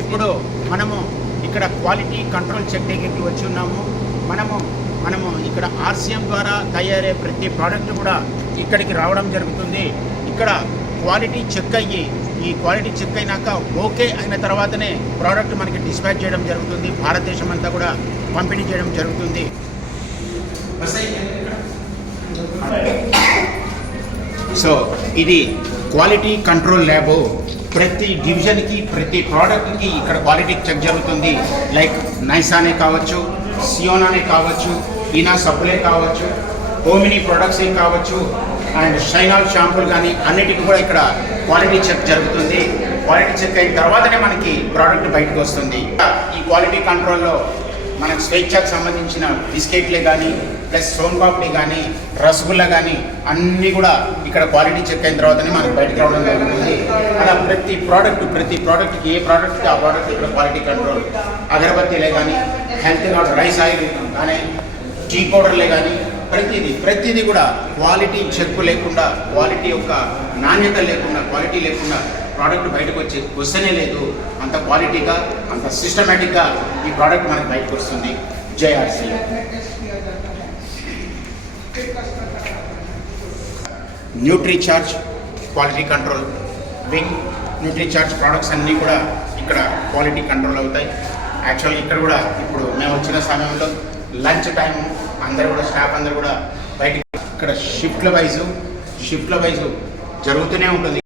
ఇప్పుడు మనము ఇక్కడ క్వాలిటీ కంట్రోల్ చెక్ దగ్గరికి వచ్చి ఉన్నాము. మనము ఇక్కడ ఆర్సిఎం ద్వారా తయారయ్యే ప్రతి ప్రోడక్ట్ కూడా ఇక్కడికి రావడం జరుగుతుంది. ఇక్కడ క్వాలిటీ చెక్ అయ్యి ఈ క్వాలిటీ చెక్ అయినాక ఓకే అయిన తర్వాతనే ప్రోడక్ట్ మనకి డిస్పాచ్ చేయడం జరుగుతుంది. భారతదేశం అంతా కూడా పంపిణీ చేయడం జరుగుతుంది. సో ఇది క్వాలిటీ కంట్రోల్ ల్యాబ్. ప్రతి డివిజన్కి ప్రతి ప్రోడక్ట్కి ఇక్కడ క్వాలిటీ చెక్ జరుగుతుంది. లైక్ నైసానే కావచ్చు, సియోనానే కావచ్చు, ఈనా సబ్బులే కావచ్చు, ఓమిని ప్రొడక్ట్సే కావచ్చు, అండ్ షైనాల్ షాంపూలు కానీ అన్నిటికీ కూడా ఇక్కడ క్వాలిటీ చెక్ జరుగుతుంది. క్వాలిటీ చెక్ అయిన తర్వాతనే మనకి ప్రోడక్ట్ బయటకు వస్తుంది. ఈ క్వాలిటీ కంట్రోల్లో మనకు స్వేచ్ఛకు సంబంధించిన బిస్కెట్లే కానీ ప్లస్ సోన్ పాపిడి కానీ రసగుల్లా కానీ అన్నీ కూడా ఇక్కడ క్వాలిటీ చెక్ అయిన తర్వాతనే మనకు బయటకు రావడం జరుగుతుంది. అలా ప్రతి ప్రోడక్ట్కి ఏ ప్రోడక్ట్కి ఆ ప్రోడక్ట్ ఇక్కడ క్వాలిటీ కంట్రోల్. అగరబత్తీలే కానీ, హెల్త్ కార్డ్ రైస్ ఆయిల్ కానీ, టీ పౌడర్లే కానీ ప్రతిదీ కూడా క్వాలిటీ చెక్ లేకుండా, క్వాలిటీ యొక్క నాణ్యత లేకుండా, క్వాలిటీ లేకుండా ప్రోడక్ట్ బయటకు వస్తేనే లేదు. అంత క్వాలిటీగా, అంత సిస్టమేటిక్గా ఈ ప్రోడక్ట్ మనకు బయటకు వస్తుంది. JRC Nutricharge quality control wing. Nutricharge products అన్నీ కూడా ఇక్కడ క్వాలిటీ కంట్రోల్ అవుతాయి. యాక్చువల్గా ఇక్కడ కూడా ఇప్పుడు మేము వచ్చిన సమయంలో లంచ్ టైం అందరూ కూడా స్టాఫ్ అందరూ కూడా బయటికి ఇక్కడ షిఫ్ట్ల వైజు జరుగుతూనే ఉంటుంది.